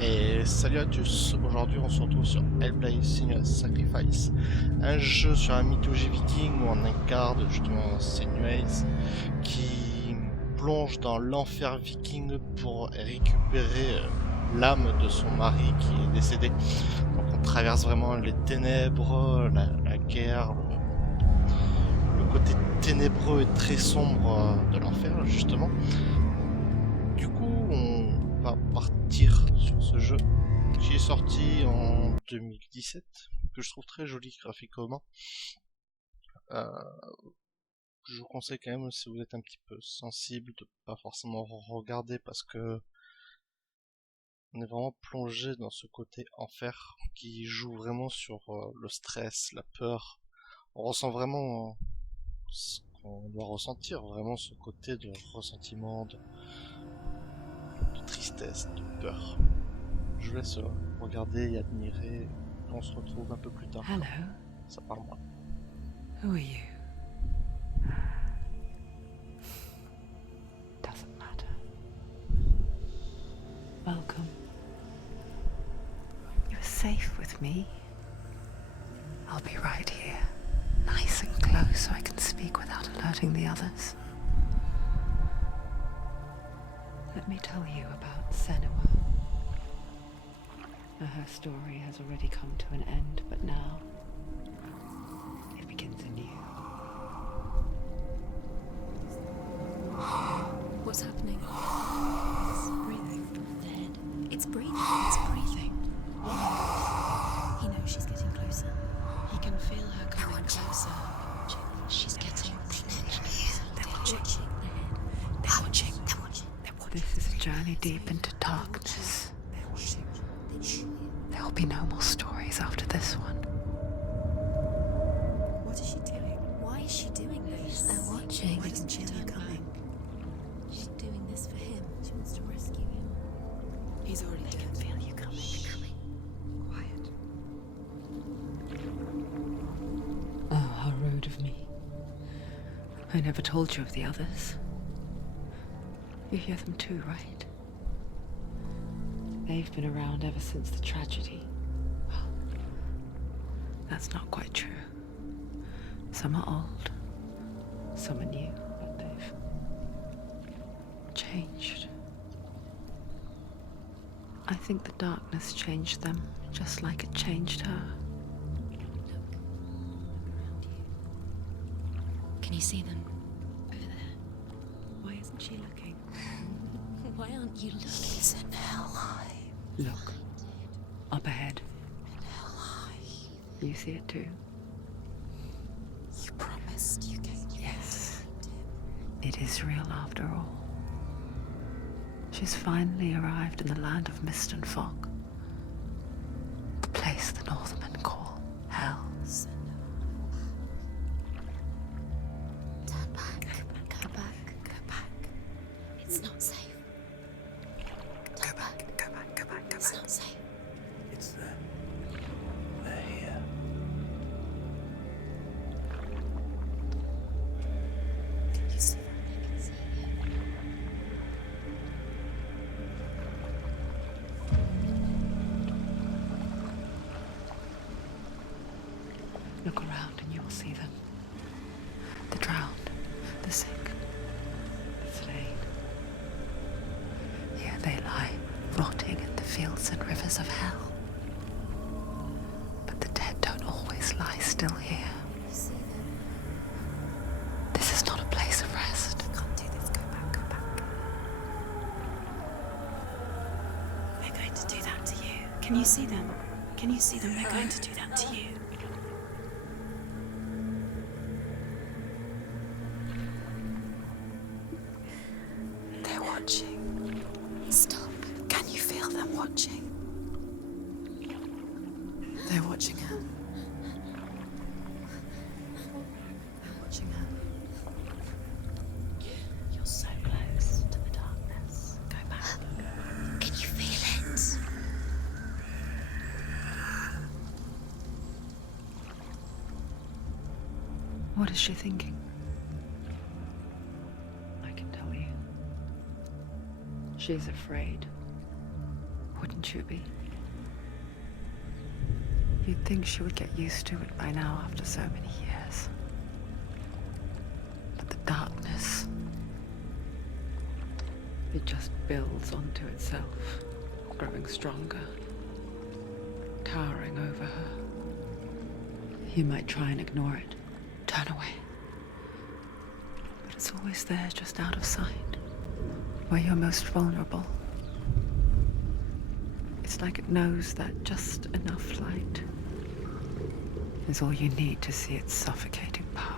Et salut à tous, aujourd'hui on se retrouve sur Hellblade, Senua Sacrifice, un jeu sur la mythologie viking où on incarne justement Senua qui plonge dans l'enfer viking pour récupérer l'âme de son mari qui est décédé. Donc on traverse vraiment les ténèbres, la guerre, le côté ténébreux et très sombre de l'enfer justement. Du coup, on va partir sur ce jeu qui est sorti en 2017, que je trouve très joli graphiquement. Euh, je vous conseille quand même, si vous êtes un petit peu sensible, de pas forcément regarder parce que on est vraiment plongé dans ce côté enfer qui joue vraiment sur le stress, la peur. On ressent vraiment ce qu'on doit ressentir, vraiment ce côté de ressentiment, de tristesse, de peur. Je vous laisse regarder et admirer. On se retrouve un peu plus tard Hello. quand ça parle moins. Who are you? Doesn't matter. Welcome. You're safe with me. I'll be right here, nice and close so I can speak without alerting the others. Let me tell you about Senua. Her story has already come to an end, but now it begins anew. What's happening? It's breathing. The head. It's breathing. It's breathing. Why? He knows she's getting closer. He can feel her coming closer. She's getting closer. They're watching. They're watching. They're watching. This is a journey deep into darkness. They're watching. There will be no more stories after this one. What is she doing? Why is she doing this? They're watching. Why doesn't she feel you coming? She's doing this for him. She wants to rescue him. He's already dead. I can feel you coming. Quiet. Oh, how rude of me. I never told you of the others. You hear them too, right? They've been around ever since the tragedy. Well, that's not quite true. Some are old, some are new, but they've changed. I think the darkness changed them, just like it changed her. Can you see them? Over there. Why isn't she looking? Why aren't you looking? He's in Helheim. Look, up ahead. In Helheim. You see it too? You promised you came. Yes. It is real after all. She's finally arrived in the land of mist and fog. The place the Northmen call Hell. Turn back. Go back. Go back. It's not safe. Turn back. Go back. Go back. Go back. It's not safe. It's them. They're here. Can you see them? They can see you. Look around and you will see them. The drowned, the sick, the slain. Here they lie, rotting in the fields and rivers of hell. But the dead don't always lie still here. You see them? This is not a place of rest. You can't do this. Go back. Go back. They're going to do that to you. Can you see them? Can you see them? They're going to do that to you. They're watching. Stop. Can you feel them watching? They're watching her. They're watching her. You're so close to the darkness. Go back. Can you feel it? What is she thinking? I can tell you. She's afraid. Wouldn't wouldn't you be? You'd think she would get used to it by now after so many years. But the darkness, it just builds onto itself, growing stronger, towering over her. You might try and ignore it, turn away. But it's always there, just out of sight, where you're most vulnerable. It's like it knows that just enough light is all you need to see its suffocating power.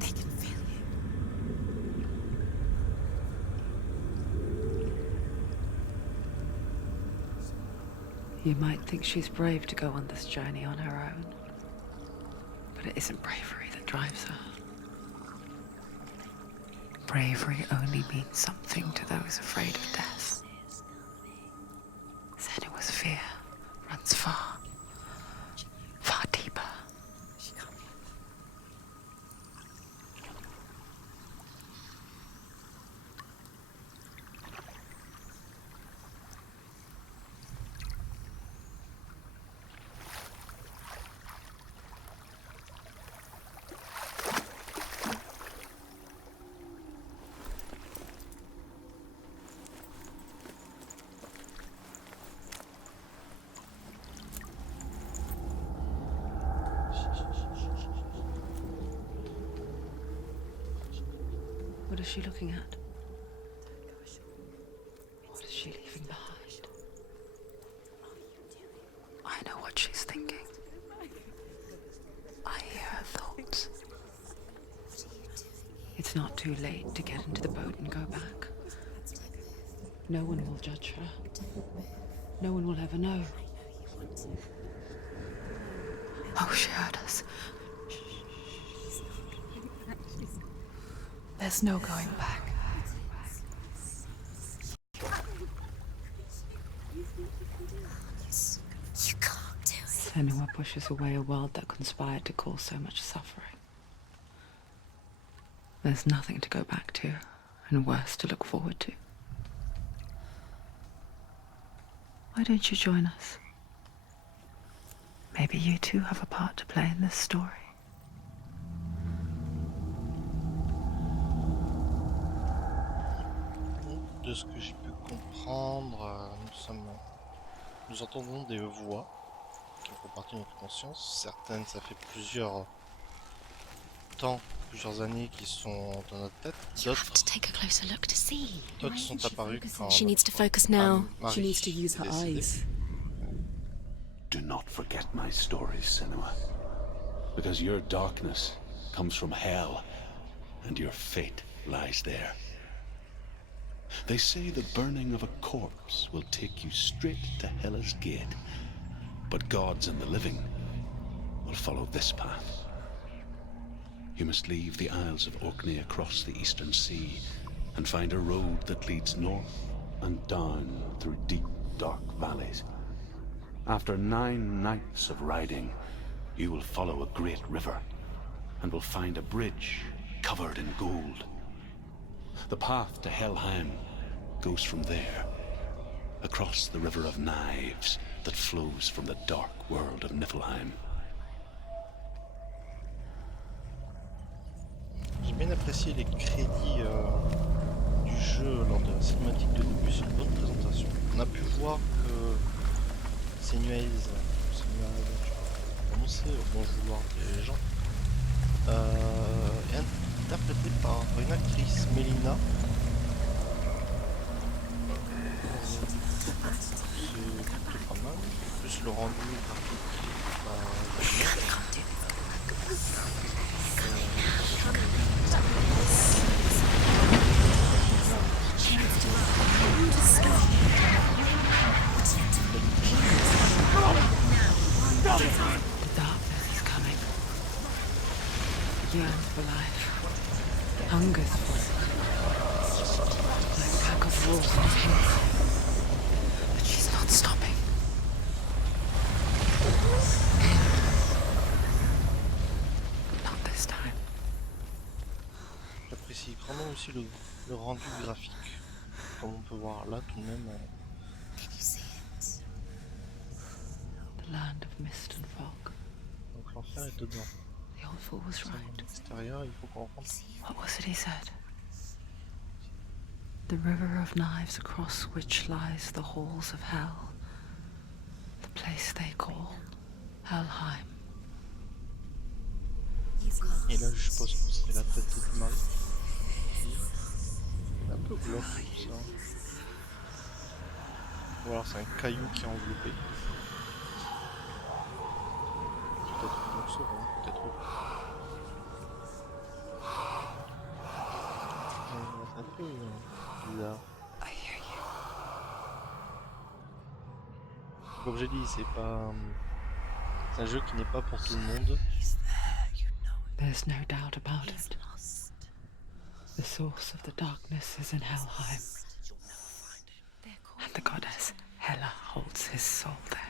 They can feel you. You might think she's brave to go on this journey on her own, but it isn't bravery that drives her. Bravery only means something to those afraid of death. Senua's fear runs far, far deeper. What is she looking at? What is she leaving behind? I know what she's thinking. I hear her thoughts. It's not too late to get into the boat and go back. No one will judge her. No one will ever know. Oh, she heard us. There's no going back. You can't do it. Senua pushes away a world that conspired to cause so much suffering. There's nothing to go back to, and worse to look forward to. Why don't you join us? Maybe you too have a part to play in this story. De ce que j'ai pu comprendre, nous entendons des voix qui font partie de notre conscience. Certaines, ça fait plusieurs années qui sont dans notre tête. You have to take a closer look to see. D'autres sont apparus quand She needs to focus now. Marie She needs to use her est décédée. eyes. Do not forget my stories, Senua. Because your darkness comes from hell, and your fate lies there. They say the burning of a corpse will take you straight to Hela's gate, but gods and the living will follow this path. You must leave the Isles of Orkney across the eastern sea and find a road that leads north and down through deep, dark valleys. After 9 nights of riding, you will follow a great river and will find a bridge covered in gold. The path to Helheim goes from there, across the river of knives that flows from the dark world of Niflheim. J'ai bien apprécié les crédits du jeu lors de la cinématique de début, c'est une bonne présentation. On a pu voir que Senua prononcé au bon vouloir des gens, est interprété par une actrice, Mélina. C'est plutôt pas mal. En plus le rendu graphique est pas The darkness is coming. It yearns for life. It hungers for it. Like a pack of wolves in its head. But she's not stopping. bien aussi le rendu graphique. Comme on peut voir là, tout de même. Can you see it? The land of mist and fog. Donc l'enfer est dedans. The old fool was À right. l'extérieur, il faut qu'on rentre. What was it he said? The river of knives across which lies the halls of hell. The place they call Helheim. Et là, je suppose que c'est la tête du mari. C'est un peu glauque tout ça. Ou alors c'est un caillou qui est enveloppé. Peut-être un morceau, hein, peut-être. C'est un peu bizarre. Comme j'ai dit, c'est pas. C'est un jeu qui n'est pas pour tout le monde. There's no doubt about it. The source of the darkness is in Helheim. And the goddess Hela holds his soul there.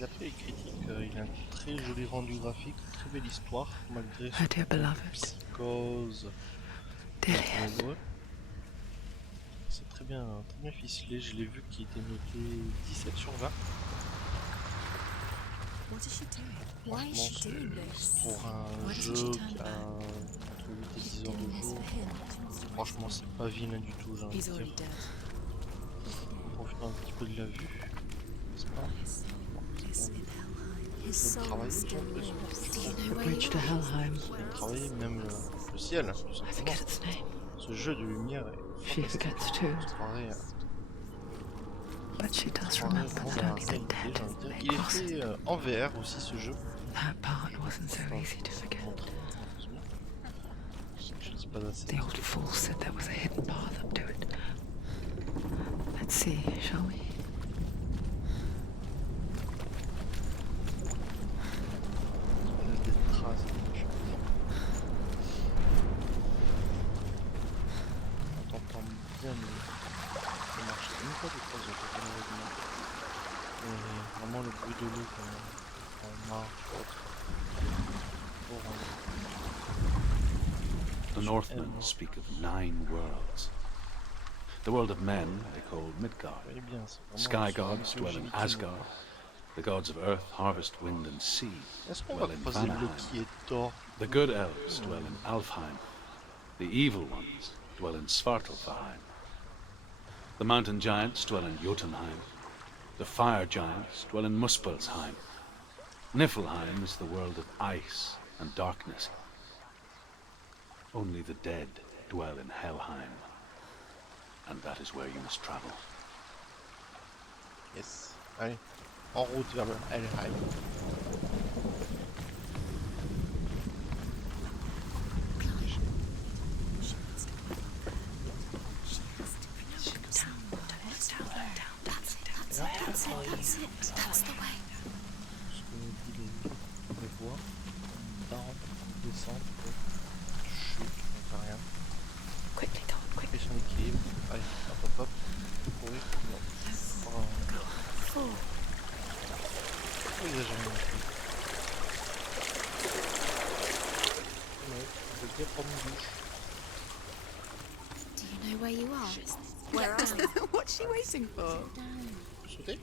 D'après les critiques, il a un très joli rendu graphique, très belle histoire, malgré My dear beloved, psychose. Dillian, C'est très bien ficelé, je l'ai vu qui était noté 17 sur 20. What is she doing? Why is Franchement, she doing this? pour un Why jeu doesn't she qui turn a back? entre 8 et 10 heures Doing de this jeu, for him. franchement c'est pas vilain du tout, j'ai envie He's de already dire. dead. On profite un petit peu de la vue, n'est-ce pas? His Ils ont soul travaillé still sur lives. Do you le know where bridge you to are? Helheim. Ils ont travaillé même le ciel, tout I simplement. forget its name. Ce jeu de lumière est She fantastique. forgets too, On se croirait, but she does on remember vraiment that dans la only the réalité, dead j'ai envie de dire. may Il est cross it. fait en VR aussi ce jeu. That part wasn't so easy to forget. Je ne dis pas assez. The old fool said there was a hidden path up to it. Let's see, shall we? Il laisse des traces. On t'entend bien le marché. Une fois de trois autres, malheureusement. Et vraiment le bruit de l'eau quand on marche ou autre. The Northmen speak of 9 worlds. The world of men they call Midgard. Vous voyez bien, c'est vraiment Sky sur la gods dwell in mythologie Asgard. The gods of earth, harvest, wind, and sea Est-ce qu'on va dwell in croiser Vanaheim. Loki et Thor? The good elves dwell in Alfheim. The evil ones dwell in Svartalfheim. The mountain giants dwell in Jotunheim. The fire giants dwell in Muspelheim. Niflheim is the world of ice and darkness. Only the dead dwell in Helheim. And that is where you must travel. Yes. Allez, en route vers le Helheim. That's the way. Ce que nous dit les voix. Down, descendre, chute, on fait rien. Quickly, Tom, quick. Et son équilibre. Allez, hop hop hop. Courir. Non. Oh, faut exagérer non plus. Ouais, je vais bien prendre une douche. Do you know where you are? Where are you? What's she waiting for? Sauter. Merci.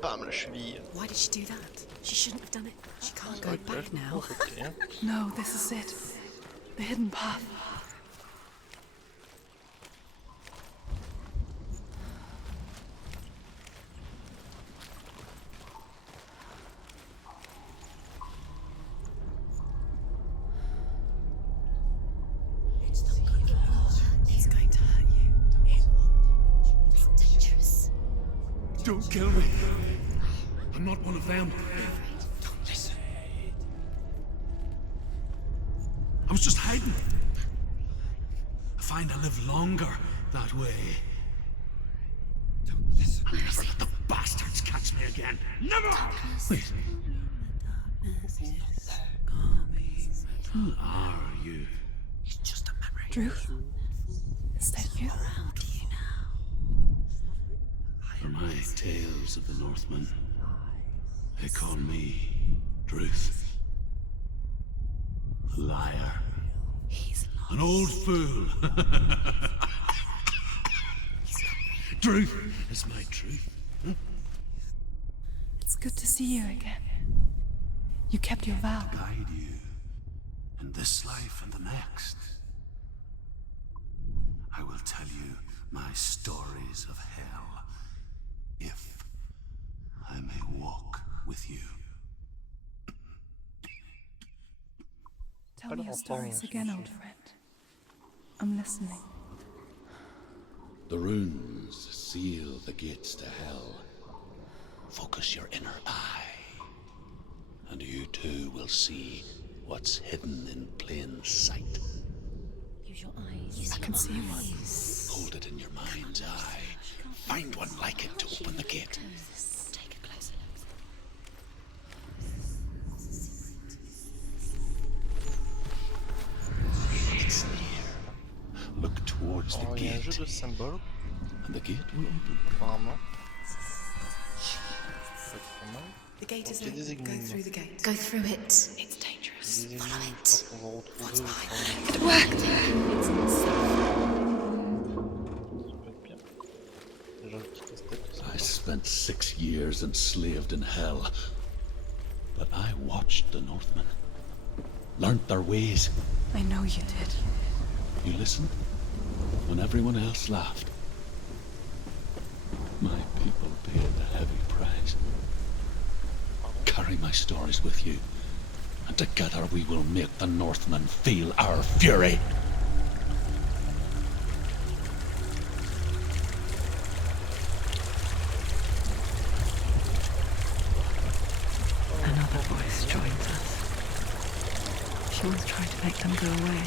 Bam, la cheville. Why did she do that? She shouldn't have done it. She can't go Ouais, back now. ok, hein. No, this is it. The hidden path. It's going to hurt you. It's dangerous. Don't kill me. I'm not one of them. Don't listen. I was just hiding. I find I live longer that way. Don't listen. I'll never let the bastards catch me again. Never! Wait. Who are you? It's just a memory. Drew? Is that you? Around you now. For my tales of the Northmen, they call me Druth. Liar. An old fool. Truth is my truth. It's good to see you again. You kept your vow. Guide you in this life and the next. I will tell you my stories of hell, if I may walk with you. Tell me your stories again, old friend. I'm listening. The runes seal the gates to hell. Focus your inner eye, and you too will see what's hidden in plain sight. Use your eyes. I can see one. Hold it in your mind's eye. Find one like it to open the gate. Take a closer look. It's near. Look towards the Alors, il y a un jeu gate, de symboles, and the gate will open. apparemment. C'est pas mal. The gate is Ok, des open. Go énigmes. through the gate. Go through it. It's dangerous. Des énigmes, Follow je it. pense qu'on va retrouver au fond. It worked. Ça peut être bien. Déjà, le petit casse-tête, tout ça. I spent 6 years enslaved in hell, but I watched the Northmen, learnt their ways. I know you did. You listened when everyone else laughed. My people paid a heavy price. Carry my stories with you, and together we will make the Northmen feel our fury. Another voice joins us. She was trying to make them go away.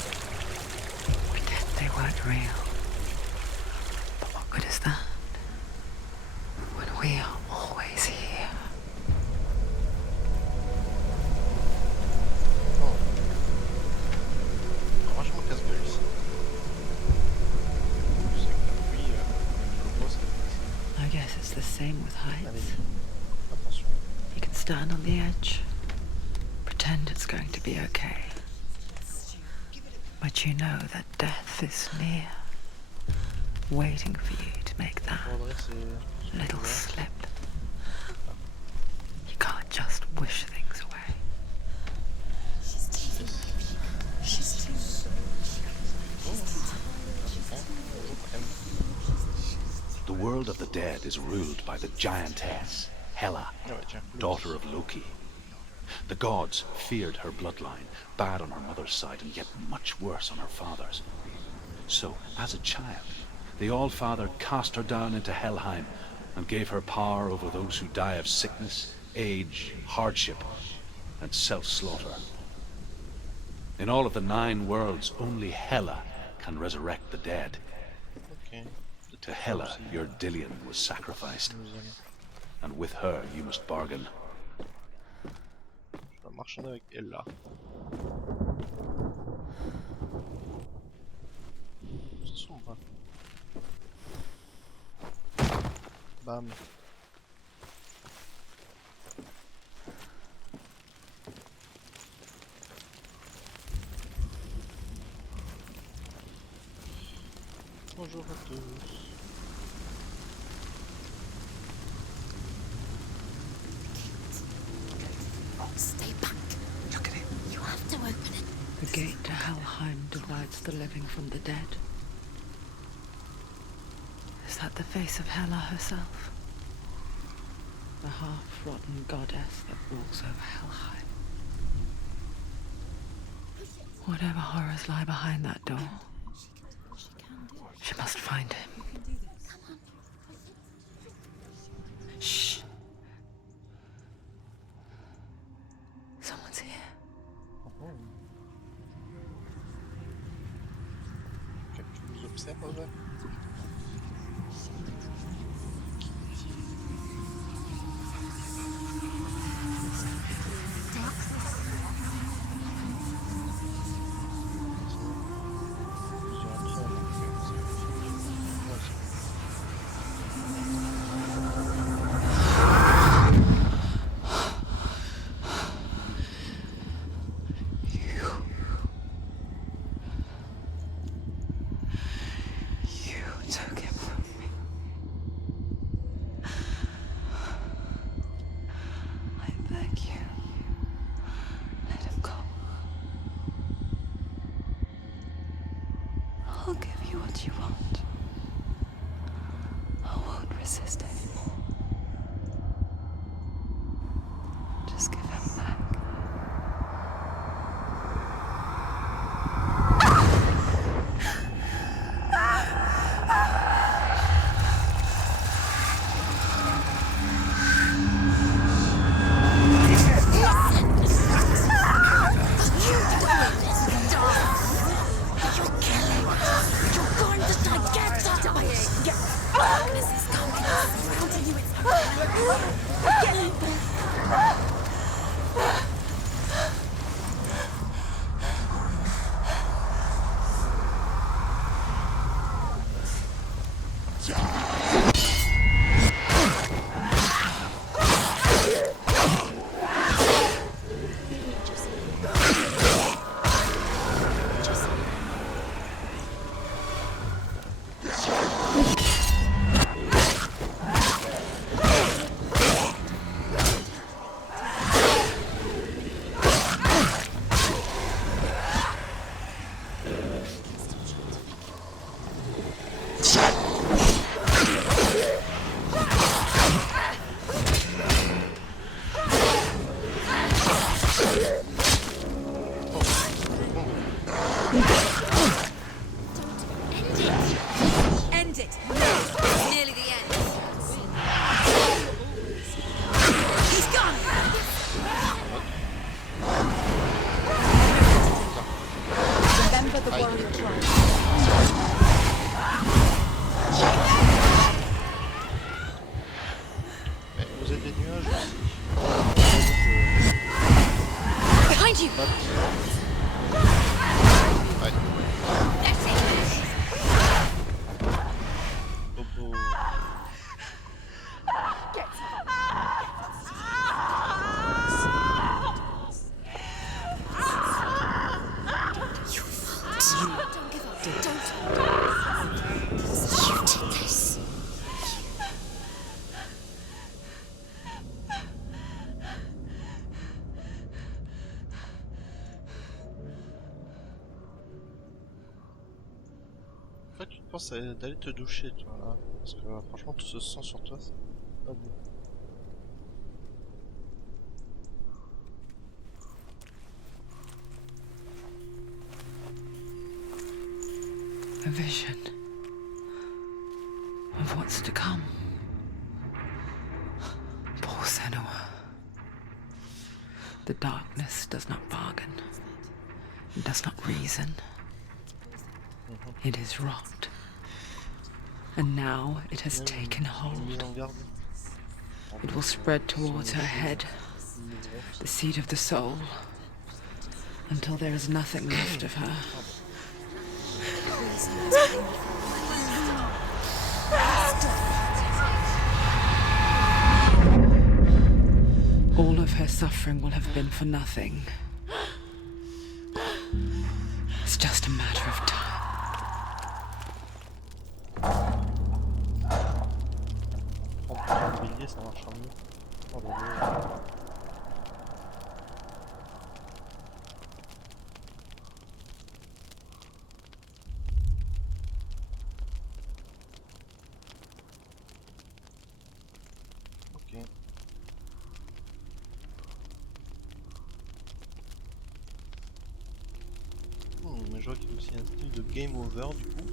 Pretend they weren't real. But what good is that? When we are always here. Moi, je me casse-gueule ici. Je sais que depuis, le boss, I guess it's the same with allez, heights. attention. You can stand on the edge, pretend it's going to be okay. But you know that death is near, waiting for you to make that Faudrait, c'est... little slip. You can't just wish things away. The world of the dead is ruled by the giantess, Hela, Ah ouais, tiens. daughter of Loki. The gods feared her bloodline, bad on her mother's side and yet much worse on her father's. So, as a child, the All-Father cast her down into Helheim and gave her power over those who die of sickness, age, hardship, and self-slaughter. In all of the 9 worlds, only Hela can resurrect the dead. Ok. To Hela, your Dillion was sacrificed, and with her you must bargain. Je vais marchander avec elle là. C'est sombre. Bam. Bonjour à tous. Stay back. Look at it. You have to open it. The gate to Helheim divides the living from the dead. Is that the face of Hela herself? The half-rotten goddess that walks over Helheim. Whatever horrors lie behind that door, She can do it. she must find him. Shh. Someone's here. Quelqu'un nous observe là. what you want. I won't resist anymore. Just give him back. Vous êtes des nuages aussi. Behind you! Ouais. That's it! Bobo. You won't. Don't give up. Don't. You did this. En fait, tu te penses d'aller te doucher, toi, là. Parce que franchement, tout ce sang sur toi, c'est pas beau. A vision of what's to come. Poor Senua. The darkness does not bargain. It does not reason. It is rot. And now it has taken hold. It will spread towards her head, the seat of the soul, until there is nothing left of her. All of her suffering will have been for nothing. It's just a matter of time. Prendre le bélier, ça marchera mieux. Oh, bah, ok. Mais je vois qu'il y a aussi un style de game over du coup.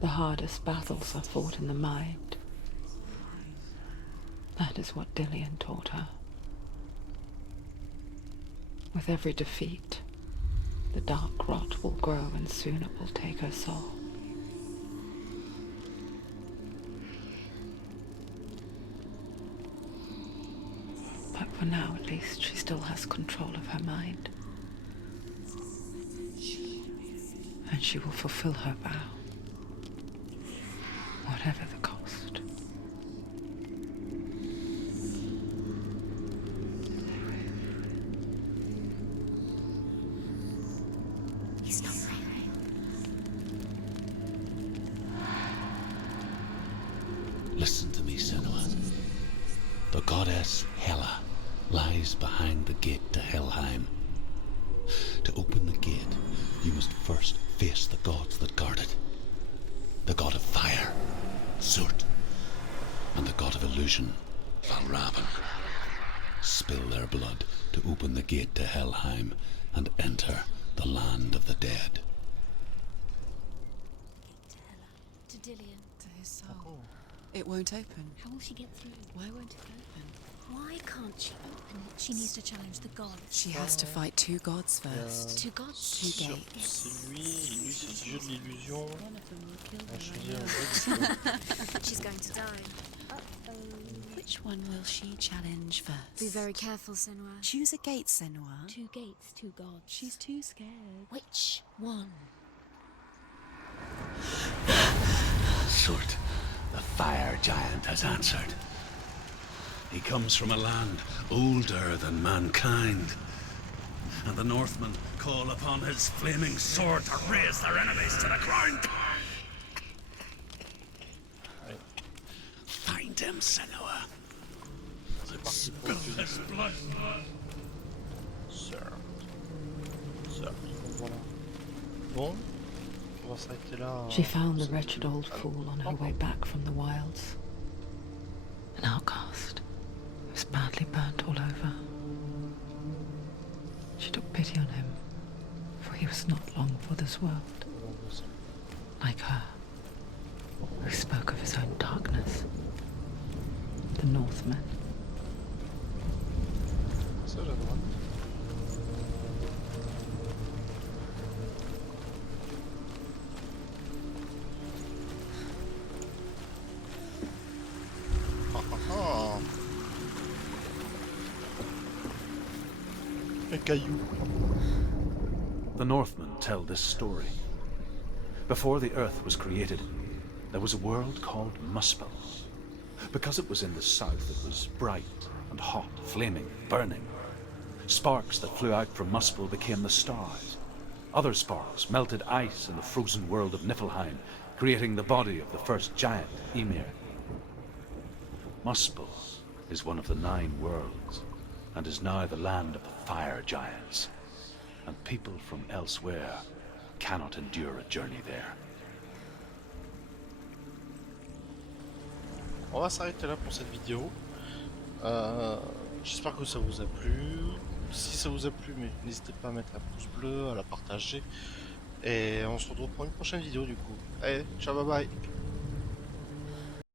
The hardest battles are fought in the mind. That is what Dillian taught her. With every defeat, the dark rot will grow and soon it will take her soul. But for now, at least, she still has control of her mind. And she will fulfill her vow, whatever the cost. He's not real. Listen to me, Senua. The goddess Hela lies behind the gate to Helheim. To open the gate, you must first face the gods that guard it. The god of fire, Surt, and the god of illusion, Valravan. Spill their blood to open the gate to Helheim and enter the land of the dead. To Dillian. To his soul. It won't open. How will she get through? Why won't it open? Why can't she open it? She needs to challenge the gods. She has to fight two gods first. Two gods? Two C'est gates. lui c'est le dieu de l'illusion. Je veux dire, She's going to die. Which one will she challenge first? Be very careful, Senua. Choose a gate, Senua. Two gates, two gods. She's too scared. Which one? Surt, the fire giant, has answered. He comes from a land older than mankind, and the Northmen call upon his flaming sword to raise their enemies to the ground. Find him, Senua. Spill his blood. Sir. Voilà. Bon, on va s'arrêter là. She found the wretched old fool on her way back from the wilds. An outcast who was badly burnt all over. She took pity on him, for he was not long for this world. Like her, who spoke of his own darkness. The Northmen. Ça, j'ai le droit. Un caillou. The Northmen tell this story. Before the earth was created, there was a world called Muspel. Because it was in the south, it was bright and hot, flaming, burning. Sparks that flew out from Muspel became the stars. Other sparks melted ice in the frozen world of Niflheim, creating the body of the first giant, Ymir. Muspel is one of the 9 worlds, and is now the land of the fire giants, and people from elsewhere cannot endure a journey there. On va s'arrêter là pour cette vidéo. J'espère que ça vous a plu. Si ça vous a plu, n'hésitez pas à mettre un pouce bleu, à la partager. Et on se retrouve pour une prochaine vidéo du coup. Allez, ciao, bye bye.